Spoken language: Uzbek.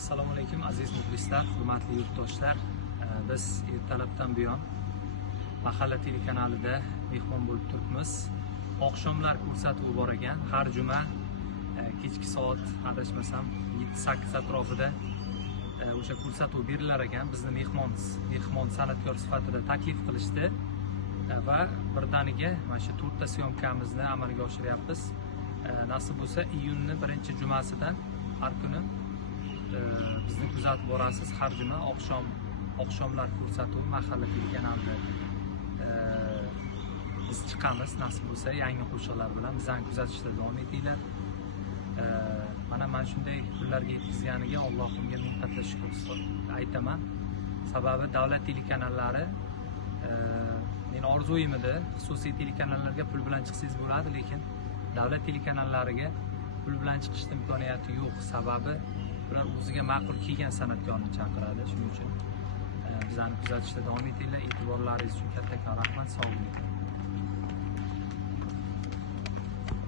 Assalomu alaykum aziz muxlislar, hurmatli yurtdoshlar. Biz ertalabdan buyon Mahalla telekanalida mehmon bo'lib turibmiz. Oqshomlar ko'rsatuvi bor ekan. Har juma kechki soat adashmasam 7-8 atrofida o'sha ko'rsatuv berilar ekan. Bizni mehmon san'atkor sifatida taklif qilishdi va birdaniga mana shu 4 ta syomkamizni amalga oshiryapmiz. Nasib bo'lsa iyunning 1-jumasidan har kuni bizni kuzatib borasiz. Har juma oqshomlar ko'rsatuv Mahalla telekanalida biz chiqamiz. Nasib bo'lsa yangi qo'shiqlar bilan bizani kuzatishda davom etinglar. Mana shunday kunlarga yetkazganiga Allohimga ming qatla shukr aytaman. Sababi davlat telekanallari men orzuim edi, xususiy telekanallarga pul bilan chiqsangiz bo'ladi, lekin davlat telekanallariga pul bilan chiqishning imkoniyati yo'q. Sababi ular o'ziga ma'qul kelgan san'atkorni chaqiradi. Shuning uchun bizani kuzatishda davom etinglar. E'tiborlaringiz uchun kattakon rahmat. Sog' bo'ling.